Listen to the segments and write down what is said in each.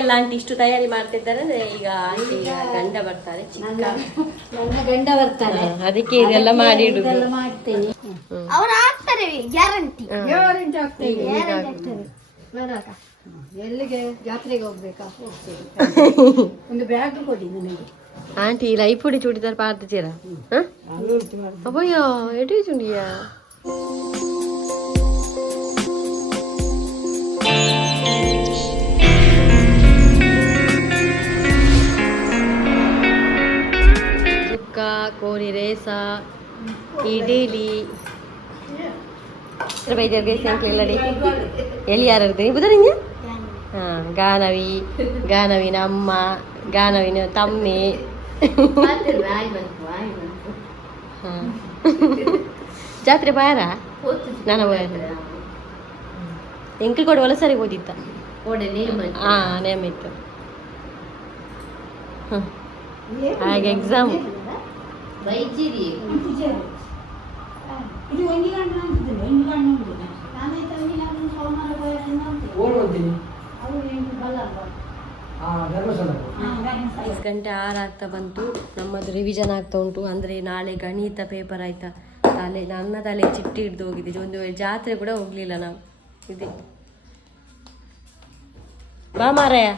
ಎಲ್ಲ ಆಂಟಿ ಇಷ್ಟು ತಯಾರಿ ಮಾಡ್ತಿದ್ದಾರೆ ಅಂದ್ರೆ ಈಗ ಆಂಟಿ ಗಂಡ ಬರ್ತಾರೆ, ನನ್ನ ಗಂಡ ಬರ್ತಾರೆ, ಅದಕ್ಕೆ ಇದೆಲ್ಲ ಮಾಡಿ ಇದೆಲ್ಲ ಮಾಡ್ತೇನೆ. ಅವರು ಆಗ್ತಾರೆ, ಗ್ಯಾರಂಟಿ ಆಗ್ತೇವೆ. ಎಲ್ಲಿಗೆ ಜಾತ್ರೆಗೆ ಹೋಗ್ಬೇಕಾ? ಒಂದು ಬ್ಯಾಗ್ ಕೊಡಿ ನನಗೆ. ಆಂಟಿ ಲೈಪುಡಿ ಚೂಡಿದಾರ್ ಪಾಡ್ತೀರಾ? ಅಬ್ಬಯ್ಯ ಎಡಿ ಚುಂಡಿಯಾ ಕೋರಿ ರೇಸ ಇಡೀಲಿ ಬೈದರ್ಗೆ ಸಂಕ್ಲಿಲ್ಲಡಿ ಎಲ್ಲಿ ಯಾರು ಇರ್ತೀನಿ ಬುಧರಿಂಗೆ ಹಾಂ ಗಾನವಿನ ಅಮ್ಮ, ಗಾನವಿನ ತಮ್ಮಿ. ಹಾಂ ಜಾತ್ರೆ ಬಾಯಾರ ನಾನು ಎಂಕಲ್ ಕೊಡು ಒಲ ಸರಿ ಓದಿತ್ತ ಹಾಂ ನೇಮ ಇತ್ತು. ಹಾಗೆ ಎಕ್ಸಾಮ್ ಗಂಟೆ 6 ಆಗ್ತಾ ಬಂತು. ನಮ್ಮದು ರಿವಿಷನ್ ಆಗ್ತಾ ಉಂಟು. ಅಂದರೆ ನಾಳೆ ಗಣಿತ ಪೇಪರ್ ಆಯ್ತಾ, ನನ್ನ ತಲೆ ಚಿಟ್ಟಿ ಹಿಡ್ದು ಹೋಗಿದೆ. ಒಂದು ಜಾತ್ರೆ ಕೂಡ ಹೋಗ್ಲಿಲ್ಲ ನಾವು. ಇದೆ ಬಾ ಮಾರಾಯ,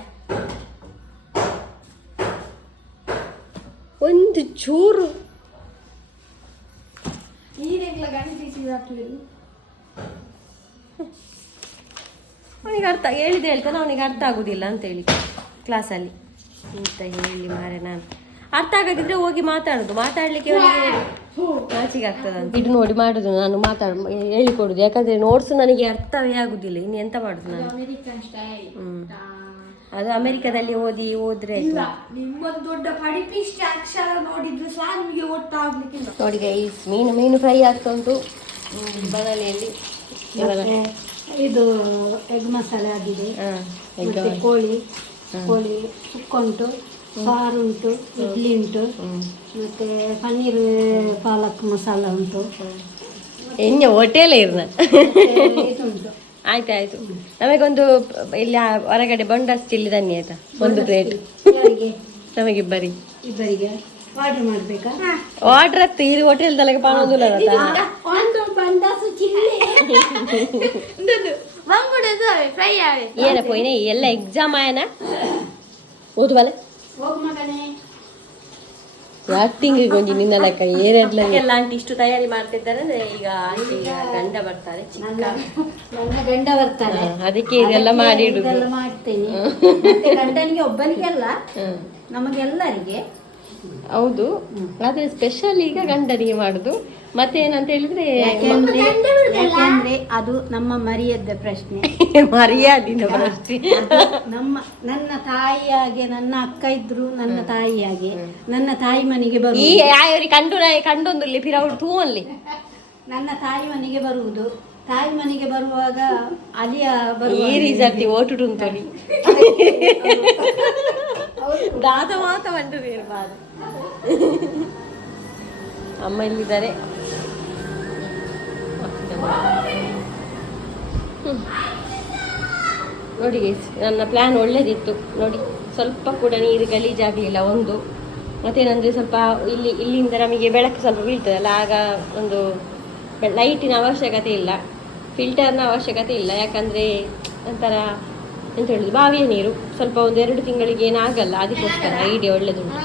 ಒಂದು ಚೂರು ಅವನಿಗೆ ಅರ್ಥ ಹೇಳಿದೆ ಹೇಳ್ತಾನೆ, ಅವನಿಗೆ ಅರ್ಥ ಆಗುದಿಲ್ಲ ಅಂತೇಳಿ ಕ್ಲಾಸಲ್ಲಿ ಅಂತ ಹೇಳಿ ಮಾರೆ. ನಾನು ಅರ್ಥ ಆಗದಿದ್ರೆ ಹೋಗಿ ಮಾತಾಡ್ಲಿಕ್ಕೆ ಅವನಿಗೆ ನಾಚಿಗೆ ಆಗ್ತದಂತ. ಇದು ನೋಡಿ ಮಾಡುದು ನಾನು ಹೇಳಿಕೊಡುದು. ಯಾಕಂದ್ರೆ ನೋಟ್ಸ್ ನನಗೆ ಅರ್ಥವೇ ಆಗುದಿಲ್ಲ, ಇನ್ನು ಎಂತ ಮಾಡುದು ನಾನು. ಅದು ಅಮೆರಿಕದಲ್ಲಿ ಓದ್ರೆ ದೊಡ್ಡ ನೋಡಿ ಗೈಸ್, ಮೀನು ಫ್ರೈ ಆಗ್ತಾ ಉಂಟು ಬದನೆಯಲ್ಲಿ. ಇದು ಎಗ್ ಮಸಾಲೆ ಆಗಿದೆ, ಕೋಳಿ ಸುಕ್ಕ ಉಂಟು, ಸಾರು ಉಂಟು, ಇಡ್ಲಿ ಉಂಟು, ಮತ್ತೆ ಪನ್ನೀರ್ ಪಾಲಕ್ ಮಸಾಲ ಉಂಟು. ಎಣ್ಣೆ ಹೋಟೆಲ್ ಇರ್ನ ಉಂಟು. ಆಯ್ತು ನಮಗೊಂದು ಇಲ್ಲಿ ಹೊರಗಡೆ ಬಂಡಸ್ ಚಿಲ್ಲಿ ತನ್ನಿ ಆಯ್ತಾ, ಒಂದು ಪ್ಲೇಟ್ ಇಬ್ಬರಿಗೆ ಆರ್ಡರ್ ಮಾಡ್ಬೇಕಾ? ಆರ್ಡರ್ ಆಗ್ತದೆ ಇಲ್ಲಿ ಹೋಟೆಲ್ ತಲೆಗೆ ಪಾಣೋದಿಲ್ಲ. ಏನಪ್ಪ ಎಲ್ಲ ಎಕ್ಸಾಮ್ ಆಯನ ಓದು ಬಲೆ ಆಕ್ಟಿಂಗ್ ಗೊಂಡಿ ನಿನ್ನ ಲೆಕ್ಕ ಏನೆಲ್ಲ ಎಲ್ಲ ಆಂಟಿ ಇಷ್ಟು ತಯಾರಿ ಮಾಡ್ತಿದ್ದಾರೆ ಅಂದ್ರೆ ಈಗ ಆಂಟಿ ಗಂಡ ಬರ್ತಾರೆ, ನನ್ನ ಗಂಡ ಬರ್ತಾರೆ, ಅದಕ್ಕೆ ಇದೆಲ್ಲ ಮಾಡಿ ಮಾಡ್ತೇನೆ. ಗಂಡನಿಗೆ ಒಬ್ಬನಿಗೆಲ್ಲ, ನಮಗೆಲ್ಲರಿಗೆ. ಹೌದು, ಆದ್ರೆ ಸ್ಪೆಷಲ್ ಈಗ ಗಂಡನಿಗೆ ಮಾಡುದು. ಮತ್ತೆ ಏನಂತ ಹೇಳಿದ್ರೆ ಯಾಕೆಂದ್ರೆ ಅದು ನಮ್ಮ ಮರ್ಯಾದೆ ಪ್ರಶ್ನೆ. ಮರ್ಯಾದಿನ ಪ್ರಶ್ನೆ. ನನ್ನ ತಾಯಿಯಾಗೆ ನನ್ನ ಅಕ್ಕ ಇದ್ರು, ನನ್ನ ತಾಯಿಯಾಗೆ ನನ್ನ ತಾಯಿ ಮನೆಗೆ ಬರುವುದು. ಈ ಕಂಡೊಂದು ಪಿರೌಡು ತೂ ಅಲ್ಲಿ ನನ್ನ ತಾಯಿ ಮನೆಗೆ ಬರುವುದು. ತಾಯಿ ಮನೆಗೆ ಬರುವಾಗ ಅಲಿಯ ಈ ರೀಸರ್ತಿ ಓಟುಟು ಅಂತೋಳಿ ದಾದ ಮಾತ ಬಂದು ಇರಬಾರ್ದು. ಅಮ್ಮ ಇಲ್ಲಿದ್ದಾರೆ. ನೋಡಿ ನನ್ನ ಪ್ಲ್ಯಾನ್ ಒಳ್ಳೇದಿತ್ತು ನೋಡಿ. ಸ್ವಲ್ಪ ಕೂಡ ನೀರು ಗಲೀಜಾಗಲಿಲ್ಲ ಒಂದು. ಮತ್ತೇನಂದರೆ ಸ್ವಲ್ಪ ಇಲ್ಲಿಂದ ನಮಗೆ ಬೆಳಕು ಸ್ವಲ್ಪ ಬೀಳ್ತದಲ್ಲ, ಆಗ ಒಂದು ಲೈಟಿನ ಅವಶ್ಯಕತೆ ಇಲ್ಲ, ಫಿಲ್ಟರ್ನ ಅವಶ್ಯಕತೆ ಇಲ್ಲ. ಯಾಕಂದರೆ ಒಂಥರ ಎಂತ ಹೇಳೋದು, ಬಾವಿಯ ನೀರು ಸ್ವಲ್ಪ ಒಂದು 2 ತಿಂಗಳಿಗೆ ಏನಾಗಲ್ಲ. ಅದಕ್ಕೋಸ್ಕರ ಐಡಿಯಾ ಒಳ್ಳೇದುಂಟು.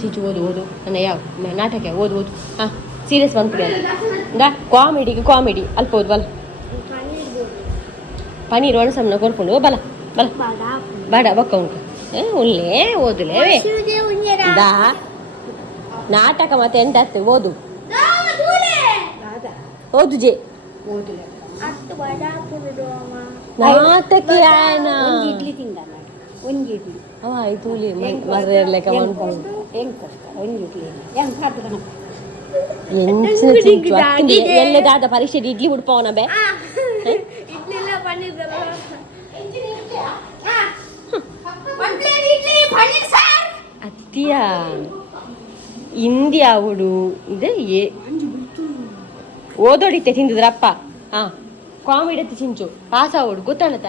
ಚಿಚ್ಚು ಓದು ನನ್ನ ಯಾವ ನಾಟಕ ಓದು ಹಾಂ ಸೀರಿಯಸ್ ಬಂದ್ಬಿಡಿ ಅಂತ ಕಾಮಿಡಿ ಅಲ್ಪ ಓದು ಬಲ ಪನೀರ್ ಒಣಸಮ್ನ ಕೊರ್ಕೊಂಡು ಬಲ ಬಾಡ ಬಕ್ಕ ಉಂಟು ಉಳ್ಳೇ ಓದುಲೇವೇ ದಾ ನಾಟಕ ಮತ್ತೆ ಎಂತ ಆಗ್ತದೆ ಓದು ಜೆ ನಾಟಕ ಇಡ್ಲಿ ತಿಂದ ಒಂದು ಇಡ್ಲಿ ಆಯ್ತು ಮರ್ಯಾರ್ಲೆಕ್ಕ ಮಾಡ್ಕೊಂಡು ಎಲ್ಲದಾದ ಪರೀಕ್ಷೆ ಇಡ್ಲಿ ಹುಡ್ಪವನ ಬೇ ಅತ್ತಿಯ ಇಂದಿಯಾ ಹುಡು ಇದೆ ಓದೋಡಿತ್ತೆ ತಿಂದಿದ್ರಪ್ಪ. ಹಾ ಕಾಮಿಡಿ ಚಿಂಚು ಪಾಸ ಹುಡು ಗೊತ್ತಾಣತ್ತ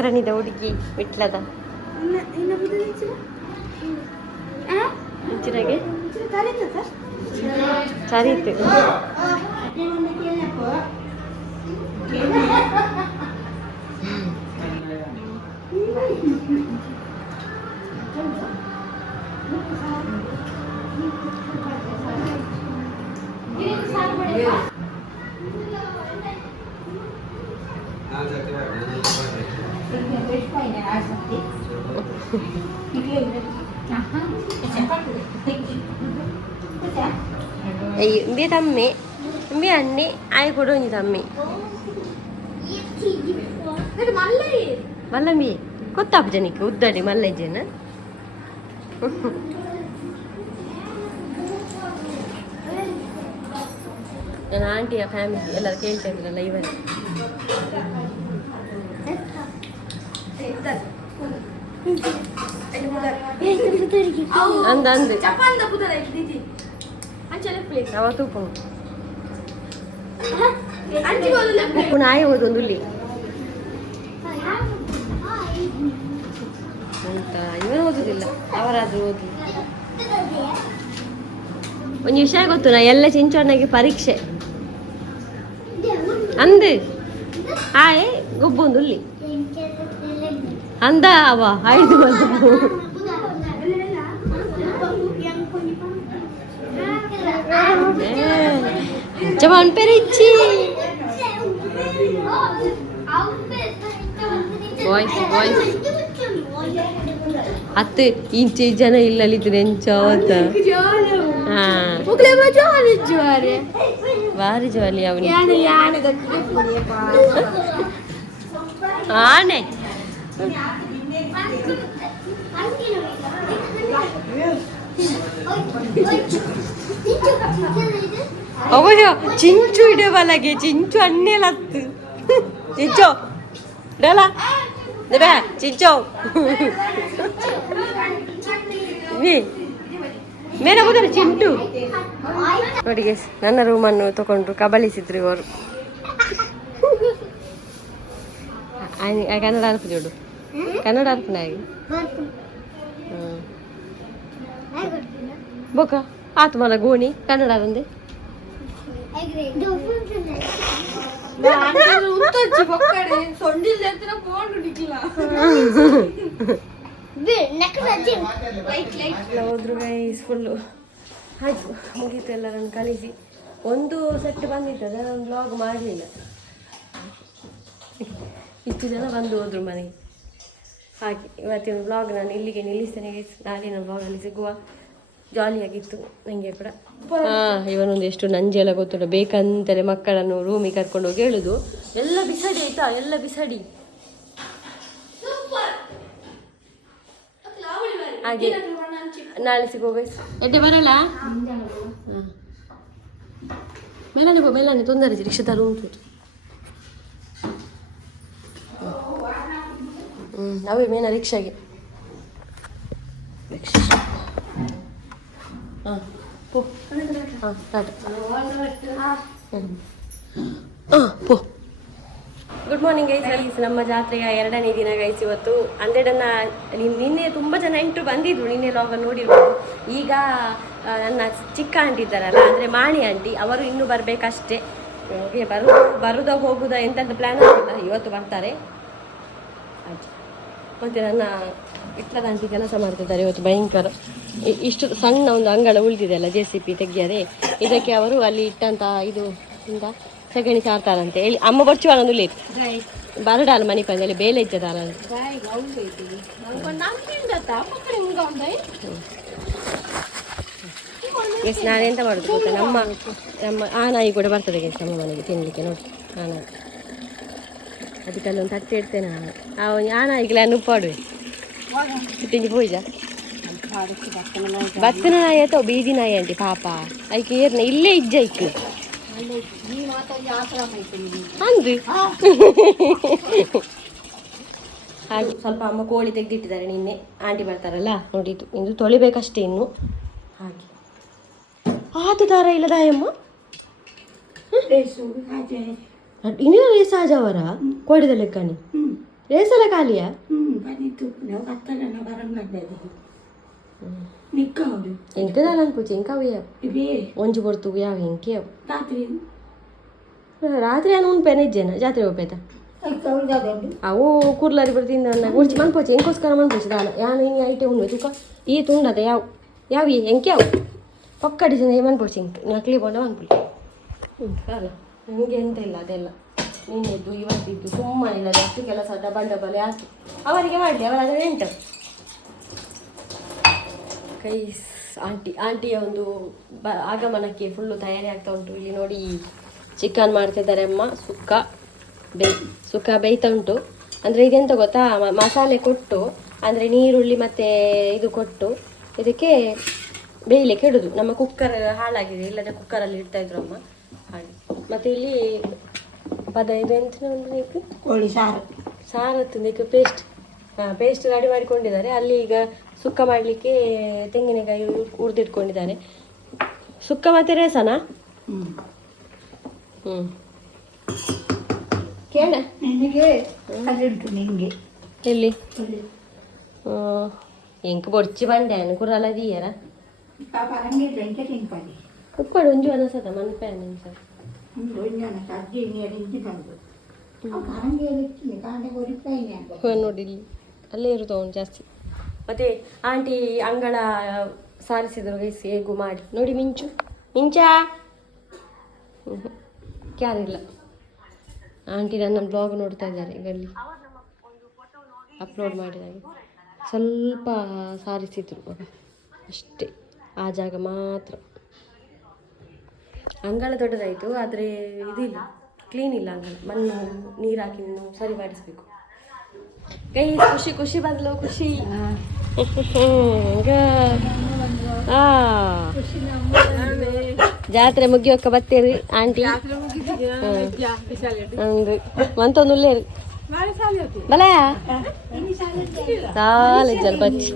ಪುರಣಿದ ಹುಡುಗಿ ವಿಟ್ಲದ ಇಚ್ಚಿನಾಗೆ ಚರಿತು mbia tamme mbia anne ay ko doni tamme mallambi kotta janike uddadi mallajena ನನ್ನ ಆಂಟಿಯ ಫ್ಯಾಮಿಲಿ ಎಲ್ಲರೂ ಕೇಳ್ತಾ ಇದ್ರಲ್ಲ ಇವರೇ ಅಂದ ಅಂದು ಅವ ತೂಪ ನಾಯಿ ಹೋದೊಂದು ಇಲ್ಲಿ ಅಂತ ಇವನು ಓದುದಿಲ್ಲ ಅವರಾದ್ರೂ ಓದಿ ಒಂದು ವಿಷಯ ಗೊತ್ತು ನಾ ಎಲ್ಲ ಚಿಂಚಣ್ಣಗೆ ಪರೀಕ್ಷೆ ಅಂದು ಆಯ್ ಗೊಬ್ಬೊಂದು ಇಲ್ಲಿ ಅಂದ ಅವ ಆಯ್ತು ಜವಾನ್ ಪೆರಿಚ್ಚಿ ವಾಯ್ಸ್ ವಾಯ್ಸ್ ಹತ್ತು ಇಂಚೆ ಜನ ಇಲ್ಲಲ್ಲಿದ್ರೆ ಎಂಚಾವತ್ತ ಹಾ ಭಾರಿ ಜಾಲಿ ಅವನಿಗೆ ಆನೆ ಅವಯ್ಯ ಚಿಂಚು ಇಡವಲಗೆ ಚಿಂಚು ಅನ್ನೆಲತ್ತು ಚಿಂಚು ಇಡಲ್ಲ ದೇಬೆ ಚಿಂಚು ಮೇರೆ ಹೋದರೆ ಚಿಂಟು ನೋಡಿ ಗೈಸ್ ನನ್ನ ರೂಮನ್ನು ತಗೊಂಡ್ರು ಕಬಳಿಸಿದ್ರು ಇವರು ಕನ್ನಡ ಅರ್ಪ ಜೋಡು ಕನ್ನಡ ಅರ್ಪನ ಬೋಕ ಆತು ಮಲ ಗೋಣಿ ಕನ್ನಡ ಅಂದೆ ಹೋದ್ರು ಗೈಸ್ ಫುಲ್ಲು ಆಯ್ತು ಮುಗೀತು ಎಲ್ಲರನ್ನು ಕಳಿಸಿ ಒಂದು ಸೆಟ್ ಬಂದಿತ್ತು ಅದನ್ನು ಒಂದು ಬ್ಲಾಗ್ ಮಾಡಲಿಲ್ಲ ಇಷ್ಟು ಜನ ಬಂದು ಹೋದ್ರು ಮನೆಗೆ ಹಾಗೆ ಇವತ್ತಿನ ಬ್ಲಾಗ್ ನಾನು ಇಲ್ಲಿಗೆ ನಿಲ್ಲಿಸ್ತೇನೆ ಗೈಸ್ ನಾಳಿನ ಬ್ಲಾಗಲ್ಲಿ ಸಿಗುವ ಜಾಲಿಯಾಗಿತ್ತು ನನಗೆ ಕೂಡ ಇವನೊಂದು ಎಷ್ಟು ನಂಜೆಲ್ಲ ಗೊತ್ತುಂಟ ಬೇಕಂತಲೇ ಮಕ್ಕಳನ್ನು ರೂಮಿಗೆ ಕರ್ಕೊಂಡು ಹೋಗಿ ಹೇಳುದು ಎಲ್ಲ ಬಿಸಾಡಿ ಆಯ್ತಾ ಎಲ್ಲ ಬಿಸಾಡಿ ಹಾಗೆ ನಾಳೆ ಸಿಗುವ ಗೈಸ್ ಎಡ್ಡೆ ಬರಲ್ಲ ಮೇಲಾನೆ ಬೋ ಮೇಲಾನೆ ತೊಂದರೆ ರಿಕ್ಷಾದಾರು ಉಂಟು ಅವೇ ಮೇನ ರಿಕ್ಷಾಗೆ ಹಾಂ ಪೋ ಹಾಂ ಟಾಟಾ ಹಾಂ ಪೋ ಗುಡ್ ಮಾರ್ನಿಂಗ್ ಗೈಸ್ ನಮ್ಮ ಜಾತ್ರೆಯ 2ನೇ ದಿನ ಗೈಸ್ ಇವತ್ತು ಅಂದೇಡನ್ನ ನಿನ್ನೆ ತುಂಬ ಜನ ಎಂಟು ಬಂದಿದ್ರು ನಿನ್ನೆ ಲಾಗನ್ನು ನೋಡಿರ್ಬೋದು ಈಗ ನನ್ನ ಚಿಕ್ಕ ಆಂಟಿ ಇದ್ದಾರಲ್ಲ ಅಂದರೆ ಮಾಣಿ ಆಂಟಿ ಅವರು ಇನ್ನೂ ಬರಬೇಕಷ್ಟೇ ಓಕೆ ಬರುದಾ ಹೋಗುದಾ ಎಂತ ಪ್ಲ್ಯಾನ್ ಆಗಿಲ್ಲ ಇವತ್ತು ಬರ್ತಾರೆ ಮತ್ತು ನನ್ನ ಇಟ್ಲದ ಆಂಟಿ ಕೆಲಸ ಮಾಡ್ತಿದ್ದಾರೆ ಇವತ್ತು ಭಯಂಕರ ಇಷ್ಟು ಸಣ್ಣ ಒಂದು ಅಂಗಳ ಉಳಿದಿದೆ ಅಲ್ಲ JCB ತೆಗಿಯದೆ ಇದಕ್ಕೆ ಅವರು ಅಲ್ಲಿ ಇಟ್ಟಂತ ಇದು ಇಂದ ಸಗಣಿ ಸಾರ್ತಾರಂತೆ ಹೇಳಿ ಅಮ್ಮ ಬರ್ಚುವ ಒಂದು ಉಳ್ಳಿ ಬರಡಾಲ ಮನಿ ಪಂದಲ್ಲಿ ಬೇಲೆ ಇದ್ದದಾರ ಗೆಸ್ ನಾನೆಂತ ಮಾಡೋದು ಗೊತ್ತಾ ನಮ್ಮ ಆ ನಾಯಿ ಕೂಡ ಬರ್ತದೆ ಗೆಸ್ ನಮ್ಮ ಮನೆಗೆ ತಿನ್ನಲಿಕ್ಕೆ ನೋಡಿ ಆ ನಾಯಿ ಅದಕ್ಕೆ ಅಲ್ಲೊಂದು ತಟ್ಟೆ ಇಡ್ತೇನೆ ಆ ನಾಯಿಗೆ ನಾನು ಉಪ್ಪಾಡುವೆ ತಿಂಗಿ ಪೂಜ ಬತ್ತನ ನಾಯಿ ಆಯ್ತು ಬೀದಿ ನಾಯಿ ಆಂಟಿ ಪಾಪ ಅದಕ್ಕೆ ಏರ್ನ ಇಲ್ಲೇ ಇಜ್ಜಾಯ್ತು ಅಂದು ಹಾಗೆ ಸ್ವಲ್ಪ ಅಮ್ಮ ಕೋಳಿ ತೆಗೆದಿಟ್ಟಿದ್ದಾರೆ ನಿನ್ನೆ ಆಂಟಿ ಬರ್ತಾರಲ್ಲ ನೋಡಿ ಇದು ತೊಳಿಬೇಕಷ್ಟೇ ಇನ್ನು ಹಾಗೆ ಆತು ದಾರ ಇಲ್ಲ ದಾಯಮ್ಮ ಇನ್ನೇನು ರೇಸ್ ಆಜವರ ಕೋಡಿದ ಲೆಕ್ಕನಿ ರೇಸಲ ಖಾಲಿಯಾ? ಬಂದಿತ್ತು ನಾವು ಕತ್ತಲನ್ನ ಬರಂಗಡ್ಡది ನಿಕ್ಕವಡು ಎಂಕದಾಲ ಅನ್ಪುಚಿ ಎಂಕವ್ಯ ಇವೇ ಒಂಜಿ ಬರ್ತು ಯಾವ ಎಂಕೆ ರಾತ್ರಿ ರಾತ್ರಿ ಅನ್ನು ಉಂಟು ಪೆನೆಜ್ಜೇನ ಜಾತ್ರೆ ಹೋಗ್ಬೇತ ಕೌಲ್ದಾದೊಂದು ಅವು ಕೂರ್ಲಾರಿ ಬರ್ತಿಂದ ಉಡ್ಚಿ ಮನ್ಪೋಚಿ ಎಂಕೋಸ್ಕರ ಮನ್ಪೋಚಿ ದಾಲ ಯಾನ ಹಿಂಗೆ ಐಟೆ ಉಂಡು ತುಕ ಈ ತುಂಡದ ಯಾವ ಯಾವ ಎಂಕೆ ಅವು ಪಕ್ಕ ಡಿಸೈನ್ ಮನ್ಪೋಚಿ ಇಂಕ್ ನಕಲಿ ಬೋಂಡ ಮನ್ಪುಲಿ ಕಾಲ ನಿಮಗೆ ಎಂತ ಇಲ್ಲ ಅದೆಲ್ಲ ನಿನ್ನೆದ್ದು ಇವತ್ತಿದ್ದು ಸುಮ್ಮನೆ ಇಲ್ಲ ಅಷ್ಟು ಕೆಲಸ ಡಬಲ್ ಯಾಕೆ ಅವರಿಗೆ ಮಾಡಲಿ ಅವರ ಅದರ ಎಂಟ ಕೈ ಆಂಟಿಯ ಒಂದು ಆಗಮನಕ್ಕೆ ಫುಲ್ಲು ತಯಾರಿ ಆಗ್ತಾ ಉಂಟು. ಇಲ್ಲಿ ನೋಡಿ ಚಿಕನ್ ಮಾಡ್ತಿದ್ದಾರೆ ಅಮ್ಮ. ಸುಕ್ಕ ಬೇಯ್ತಾ ಉಂಟು. ಅಂದರೆ ಇದೆಂತ ಗೊತ್ತಾ, ಮಸಾಲೆ ಕೊಟ್ಟು ಅಂದರೆ ನೀರುಳ್ಳಿ ಮತ್ತು ಇದು ಕೊಟ್ಟು ಇದಕ್ಕೆ ಬೇಯಲಿಕ್ಕೆ ಇಡೋದು. ನಮ್ಮ ಕುಕ್ಕರ್ ಹಾಳಾಗಿದೆ, ಇಲ್ಲದೆ ಕುಕ್ಕರಲ್ಲಿ ಇಡ್ತಾಯಿದ್ರು ಅಮ್ಮ ಹಾಗೆ. ಮತ್ತು ಇಲ್ಲಿ ಇದು ಎಂತ ಕೋಳಿ ಸಾರು ತಿಂದಕ್ಕೆ ಪೇಸ್ಟ್ ರೆಡಿ ಮಾಡಿಕೊಂಡಿದ್ದಾರೆ. ಅಲ್ಲಿ ಈಗ ಸುಕ್ಕ ಮಾಡಲಿಕ್ಕೆ ತೆಂಗಿನಕಾಯಿ ಹುರಿದಿಟ್ಕೊಂಡಿದ್ದಾರೆ. ಸುಕ್ಕ ಮತ್ತು ರೇಸನಾ? ಕೇಳ ನಿನಗೆ ಅದುಂಟು ನಿನಗೆ ಎಲ್ಲಿ ಎಂಕ ಬೊಡ್ಚಿ ಬಂಡೆ ಕುರಲ್ಲ ದೀಯರ ಉಪ್ಪಡು ಒಂಜು ಅನಸದ ಮನ್ಪೇನ ಸರ್ ನೋಡಿ ಇಲ್ಲಿ ಅಲ್ಲೇ ಇರುತ್ತ ಅವನು ಜಾಸ್ತಿ. ಮತ್ತೆ ಆಂಟಿ ಅಂಗಳ ಸಾರಿಸಿದ್ರು ಗೈಸ್ ಹೇಗೂ ಮಾಡಿ ನೋಡಿ. ಮಿಂಚಾ ಯಾರಿಲ್ಲ. ಆಂಟಿ ನನ್ನ ಬ್ಲಾಗ್ ನೋಡ್ತಾ ಇದ್ದಾರೆ ಈಗ ಅಲ್ಲಿ ಅಪ್ಲೋಡ್ ಮಾಡಿದಾಗ ಸ್ವಲ್ಪ ಸಾರಿಸಿದ್ರು ಅಷ್ಟೇ, ಆ ಜಾಗ ಮಾತ್ರ. ಅಂಗಳ ದೊಡ್ಡದಾಯಿತು, ಆದರೆ ಇದಿಲ್ಲ, ಕ್ಲೀನ್ ಇಲ್ಲ ಅಂಗಳ. ಮಣ್ಣು ನೀರು ಹಾಕಿ ಸರಿ ಮಾಡಿಸ್ಬೇಕು. ಕೈ ಖುಷಿ ಬಂದ್ಲು ಖುಷಿ. ಜಾತ್ರೆ ಮುಗಿಯೋಕ್ಕ ಬತ್ತೇರಿ ಆಂಟಿ ಅಂದ್ರಿ ಮಂತೊಂದು ಉಳ್ಳೇರಿ ಬಲ ಸಾಲಿಜ್ಜಲ್ ಬಚ್ಚಿ.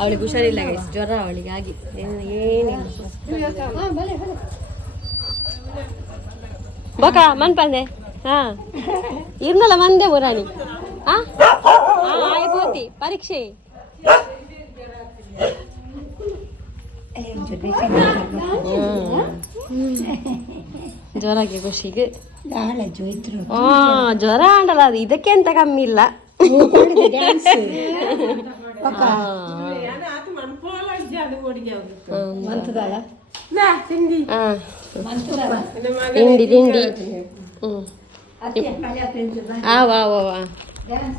ಅವಳಿಗೆ ಹುಷಾರಿಲ್ಲ ಗೈಸ್, ಜ್ವರ ಅವಳಿಗೆ ಆಗಿ ಏನಿಲ್ಲ. ಬೊಕ ಮನ್ಪಂದೆ ಇರ್ನಲ್ಲ ಮಂದೆ ಮುರಾಣಿ ಆಯ್ಬೋತಿ ಪರೀಕ್ಷೆ ಜ್ವರಕ್ಕೆ ಖುಷಿಗೆ ಜ್ವರ ಆಂಡಲ್ಲ, ಅದು ಇದಕ್ಕೆ ಎಂತ ಕಮ್ಮಿ ಇಲ್ಲ. ತಿಂಡಿ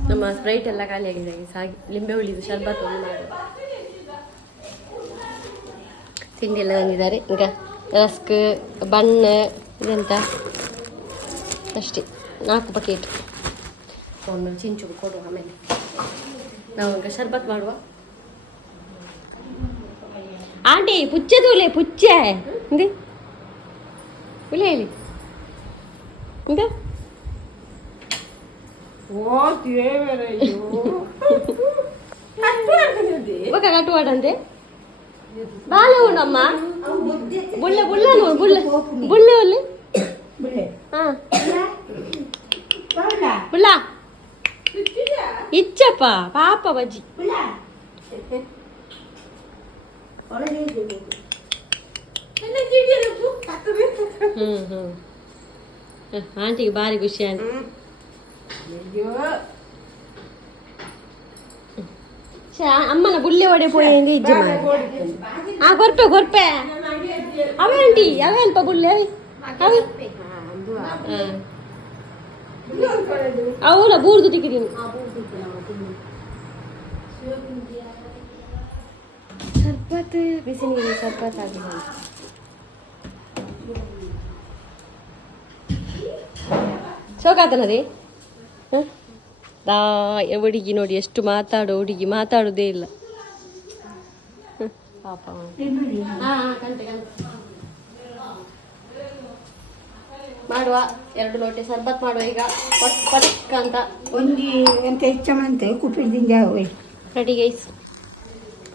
ನಮ್ಮ ಸ್ಪ್ರೈಟ್ ಎಲ್ಲ ಖಾಲಿ ಆಗಿದೆ. ಸಾಗಿ ಲಿಂಬೆ ಹುಳಿದು ಶರ್ಬತ್ ಒಂದು ಮಾಡಿ ತಿಂಡಿ ಎಲ್ಲ ತಂದಿದ್ದಾರೆ. ಈಗ ರಸ್ಕ್ ಬಣ್ಣ ಇದೆಂತ ಅಷ್ಟೇ, 4 ಬಕೆಟ್. ಒಂದು ಚಿಂಚು ಕೊಡುವ, ಆಮೇಲೆ ನಾವು ಈಗ ಶರ್ಬತ್ ಮಾಡುವ. ಆಂಟಿ ಪುಚ್ಚದೂಲೆ ಪುಚ್ಚೆ ಹಿಂದೆ ಹುಲಿ ಹೇಳಿ ಹಿಂಗ ಕಟ್ಟುವಾಡಂತೆ ಬಾಳೆ ಉಣ್ಣಮ್ಮ ಬುಳ್ಳೆ ಬುಳ್ಳ ಬುಳ್ಳೆ ಬುಳ್ಳೆ ಒಲ್ಲಿ ಹಾಂ ಬುಳ್ಳ ಇಚ್ಚಪ್ಪ ಪಾಪ ಬಜ್ಜಿ. ಆಂಟಿಗೆ ಭಾರಿ ಖುಷಿ ಆಂಟಿ. ಅಮ್ಮನ ಬುಳ್ಳೆ ಒಡೆ ಪೋಯಿಂದು ಇಜ್ಜಿ ಮಾಡಿ ಗೊರ್ಪೆ ಅವೇ ಆಂಟಿ ಅವೇ ಅಲ್ಪ ಬುಳ್ಳೆ ಅವೇ ಅವಲ್ಲ ಬೂರ್ದು ತಿಕ್ಕಿದೀನಿ. ಸರ್ಬತ್ ಬಿಸಿ ನೀರು ಸರ್ಬತ್ ಆಗಿದೆ. ಸೋಕಾತನದೇ ಹುಡುಗಿ ನೋಡಿ ಎಷ್ಟು ಹುಡುಗಿ ಮಾತಾಡೋದೇ ಇಲ್ಲ ಪಾಪ. ಮಾಡುವ 2 ಲೋಟೆ ಸರ್ಬತ್ ಮಾಡುವ ಈಗ ಪಟಕ್ ಅಂತ. ಒಂಜಿ ಎಂತ ಹೆಚ್ಚಮಂತೆ ಕುಪ್ಪಿದಿಂದ ರೆಡಿ ಗೈಸ್.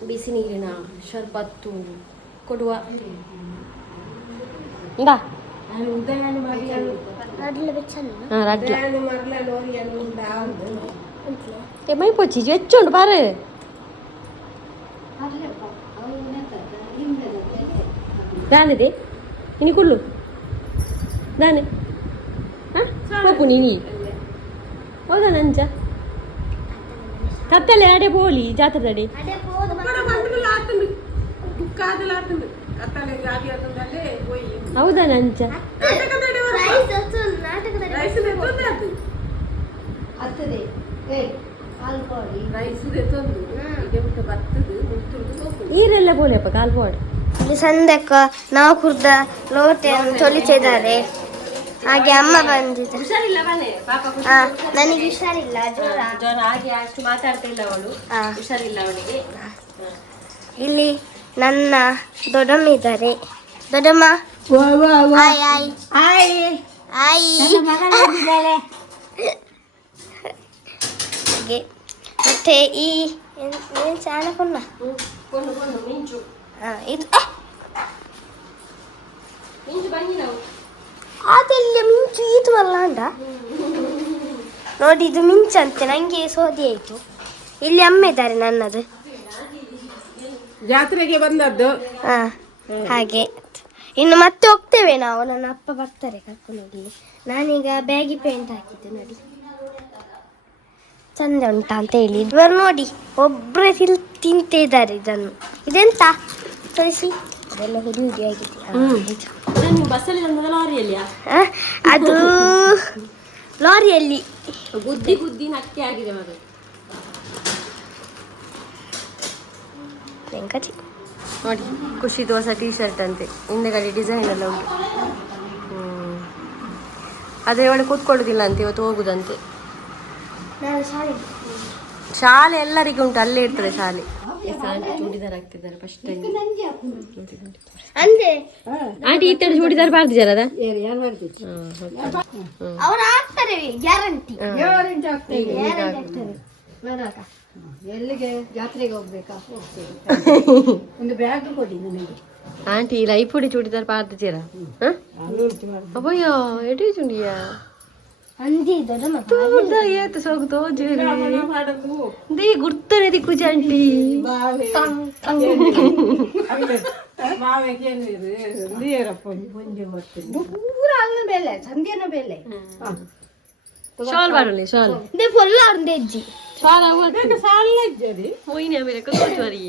ಬಿಸಿ ನೀರಿನ ಶರ್ಬತ್ತು ಕೊಡುವ. ಹಾಂ ರಡ್ಲ ಏ ಮೈ ಪೊಚ್ಚಿ വെച്ചോണ്ട് പറ దానిది ఇని కుళ్ళు దాని పోపు ನೀನಿ ಹೌದಾ ನಂಚ ಕತ್ತಲೆ ಅಡೆ ಬೋಲಿ ಜಾತ್ರೆ ಹೌದಾ ನಂಚ ಈರೆಲ್ಲ ಬೋಲಿಯಪ್ಪ ಕಾಲ್ಪಾಡು ಇಲ್ಲಿ ಸಂದಕ್ಕ ನಾವು ಕುರ್ದ ಲೋಟೆಯನ್ನು ತೊಳಿತಿದ್ದಾರೆ. ಹಾಗೆ ಅಮ್ಮ ಬಂದಿದೆ. ಹುಷಾರಿಲ್ಲ ಬನ್ನಿ ಪಾಪ ನನಗೆ ಹುಷಾರಿಲ್ಲ, ಜ್ವರ. ಹಾಗೆ ಅಷ್ಟು ಮಾತಾಡ್ತಾ ಇಲ್ಲ ಅವಳು, ಹುಷಾರಿಲ್ಲ ಅವಳಿಗೆ. ಇಲ್ಲಿ ನನ್ನ ದೊಡ್ಡಮ್ಮ ಇದ್ದಾರೆ. ದೊಡ್ಡಮ್ಮ ಹಾಯ್ ಹಾಯ್ ಹಾಯ್. ಹಾಗೆ ಮತ್ತೆ ಈ ಚಾಣ ಕೊನ್ನ ಮಿಂಚು ಇದು ಮಿಂಚು ಬನ್ನಿ ನಾವು ಅದೆಲ್ಲ ಮಿಂಚು ಇದು ಅಲ್ಲ ಅಂಡ ನೋಡಿ, ಇದು ಮಿಂಚಂತೆ. ನನಗೆ ಸೋದಿ ಆಯಿತು. ಇಲ್ಲಿ ಅಮ್ಮ ಇದ್ದಾರೆ ನನ್ನದು, ಜಾತ್ರೆಗೆ ಬಂದದ್ದು. ಹಾಗೆ ಇನ್ನು ಮತ್ತೆ ಹೋಗ್ತೇವೆ ನಾವು. ನನ್ನ ಅಪ್ಪ ಬರ್ತಾರೆ ಕರ್ಕೊಂಡು ಹೋಗಿ. ನಾನೀಗ ಬ್ಯಾಗಿ ಪೇಂಟ್ ಹಾಕಿದ್ದೆ ನೋಡಿ, ಚಂದ ಉಂಟಾ ಅಂತ ಹೇಳಿ. ಇವರು ನೋಡಿ ಒಬ್ಬರೇ ತಿಂತಿದ್ದಾರೆ ಇದನ್ನು. ಇದೆಂತ ತೋರಿಸಿ, ಅದೆಲ್ಲ ಹುಡಿ ಹುಡಿ ಆಗಿದೆ. ಬಸ್ಸಲ್ಲಿ ತಂದದ ಲಾರಿಯಲ್ಲಿಯಾ? ಅದು ಲಾರಿಯಲ್ಲಿ ಗುದ್ದಿ ಗುದ್ದಿ ನಕ್ಕೆ ಆಗಿದೆ ಮಗ. ವೆಂಕಟಿ ನೋಡಿ, ಖುಷಿದು ಹೊಸ ಟೀ ಶರ್ಟ್ ಅಂತೆ, ಹಿಂದೆಗಡೆ ಡಿಸೈನ್ ಎಲ್ಲ ಉಂಟು. ಅದೇ ಒಳ್ಳೆ ಕೂತ್ಕೊಳ್ಳೋದಿಲ್ಲ ಅಂತೆ, ಇವತ್ತು ಹೋಗುದಂತೆ. ಶಾಲೆ ಎಲ್ಲರಿಗೂ ಉಂಟು, ಅಲ್ಲೇ ಇರ್ತದೆ ಶಾಲೆ. ಚೂಡಿದಾರ್ ಆಗ್ತಿದ್ದಾರೆ ಫಸ್ಟ್ ಟೈಮ್. ಅಂದೆ ಆಂಟಿ ಈ ತರ ಚೂಡಿದಾರ್ ಬಾರ್ದಿದ್ದಾರೆ ಅದ ಅವರು ಆಗ್ತಾರೆ, ಗ್ಯಾರಂಟಿ. ಎಲ್ಲಿಗೆ ಜಾತ್ರೆಗೆ ಹೋಗ್ಬೇಕಾ? ಒಂದು ಬ್ಯಾಗ್ ಕೊಡಿ ನನಗೆ. ಆಂಟಿ ಲೈಪುಡಿ ಚೂಡಿದಾರ್ ಬಾರ್ದಿದ್ದೀರ? ಅಬ್ಬಯ್ಯೋ ಎಡಿ ಚುಂಡಿಯಾ ಅಂದಿ ದೊಡ್ಡಮ್ಮ ತೂರ್ದ ಏತು ಸೋಗು ತೋಜುರಿ ದಿ ಗುರ್ತನೆ ದಿಕ್ಕುಜಿ ಆಂಟಿ. ಪೂರ ಅಲ್ಲ ಬೇಲೆ ಸಂಧ್ಯಾನ ಬೇಲೆ ಶಾಲ್ ಬಾರಲಿ ಶಾಲ್ ದೆ ಫುಲ್ ಆರ್ದೆ ಅಜ್ಜಿ ಶಾಲ್ ಅವತ್ತು ಶಾಲ್ ಇಜ್ಜರಿ ಹೋಯಿನಿ ಆಮೇಲೆ ಕತ್ತೋರಿ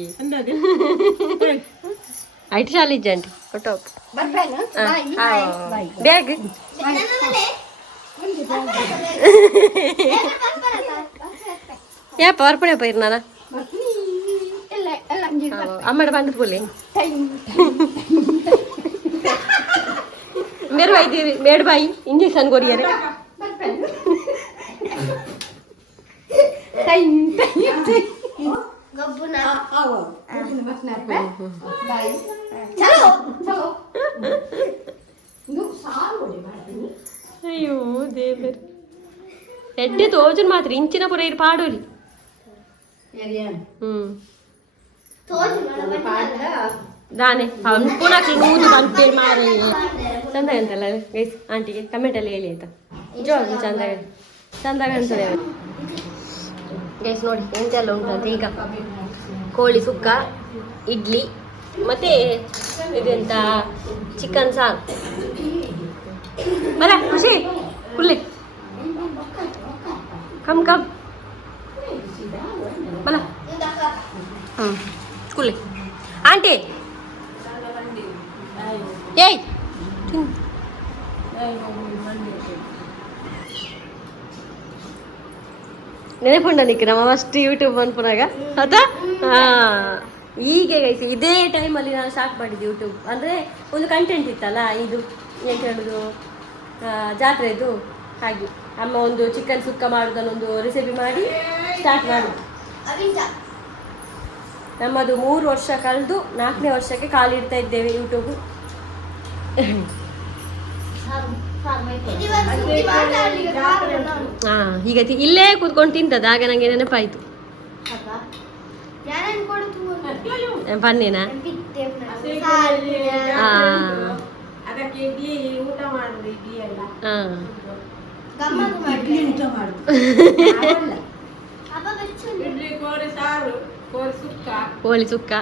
ಐಟಿ ಶಾಲ್ ಇಜ್ಜ ಆಂಟಿ ಟಾಪ್ ಬ್ಯಾಗ್ ಯಪ್ಪ ಹೊರಪಡೆ ಪೈರ್ ನಾನ ಅಮ್ಮಡ ಬಂದು ಪುಲಿ ಮೇರು ಬಾಯಿ ಮೇಡ್ ಬಾಯಿ ಇಂಜೆಕ್ಷನ್ ಕೊರಿಯರೆ ಅಯ್ಯೋ ದೇವರ್ ಎಡ್ಡೆ ತೋಜನ್ ಮಾತ್ರ ಇಂಚಿನ ಪುರ ಇರು ಪಾಡೋಲಿ. ದಾನೆ ಅವ್ನು ಪುನಃ ನೂರು ಅಂತೇಳಿ ಮಾರಿ ಚಂದ ಅಂತಲ್ಲ ಗೈಸ್. ಆಂಟಿಗೆ ಕಮೆಂಟಲ್ಲಿ ಹೇಳಿ ಆಯ್ತಾ, ನಿಜವಾಗ್ಲೂ ಚಂದಾಗ ಚಂದಾಗ ಅನ್ಸದೆ ಗೈಸ್. ನೋಡಿ ಎಂತೆಲ್ಲ ಉಂಟಂತ. ಈಗ ಕೋಳಿ ಸುಕ್ಕ, ಇಡ್ಲಿ, ಮತ್ತೆ ಇದೆಂತ ಚಿಕನ್ ಸಾರು. ಬರ ಖುಷಿ ಕುಲ್ಲಿ ಕಮ್ ಕಮ್ ಬಲ ಕುಲ್ಲಿ ಆಂಟಿ ಏಯ್ ನೆನಪುಂಡ ನಿಕ್ಕೆ ನಮ್ಮ ಫಸ್ಟ್ ಯೂಟ್ಯೂಬ್ ಅನ್ಪುನಾಗ ಆಯ್ತಾ? ಹೀಗೆ ಗೈಸಿ ಇದೇ ಟೈಮಲ್ಲಿ ನಾನು ಸ್ಟಾರ್ಟ್ ಮಾಡಿದ್ದೆ ಯೂಟ್ಯೂಬ್. ಅಂದರೆ ಒಂದು ಕಂಟೆಂಟ್ ಇತ್ತಲ್ಲ, ಇದು ಏನು ಹೇಳೋದು, ಜಾತ್ರೆದು. ಹಾಗೆ ಅಮ್ಮ ಒಂದು ಚಿಕನ್ ಸುಕ್ಕ ಮಾಡೋದನ್ನೊಂದು ರೆಸಿಪಿ ಮಾಡಿ ಸ್ಟಾರ್ಟ್ ಮಾಡೋದು. ನಮ್ಮದು 3 ವರ್ಷ ಕಳೆದು 4ನೇ ವರ್ಷಕ್ಕೆ ಕಾಲಿಡ್ತಾ ಇದ್ದೇವೆ ಯೂಟ್ಯೂಬು. ಈಗ ಇಲ್ಲೇ ಕೂತ್ಕೊಂಡು ತಿಂತದ. ಆಗ ನನಗೆ ನೆನಪಾಯ್ತು, ಬನ್ನೇನಾ ಅದಕ್ಕೆ ಇಡ್ಲಿ ಊಟ ಮಾಡುದು ಇಡ್ಲಿ ಎಲ್ಲ ಹಾಂ ಇಡ್ಲಿ ಊಟ ಮಾಡುದು ಇಡ್ಲಿ ಕೋರಿ ಸಾರು ಕೋರಿ ಸುಕ್ಕ ಕೋಳಿ ಸುಕ್ಕ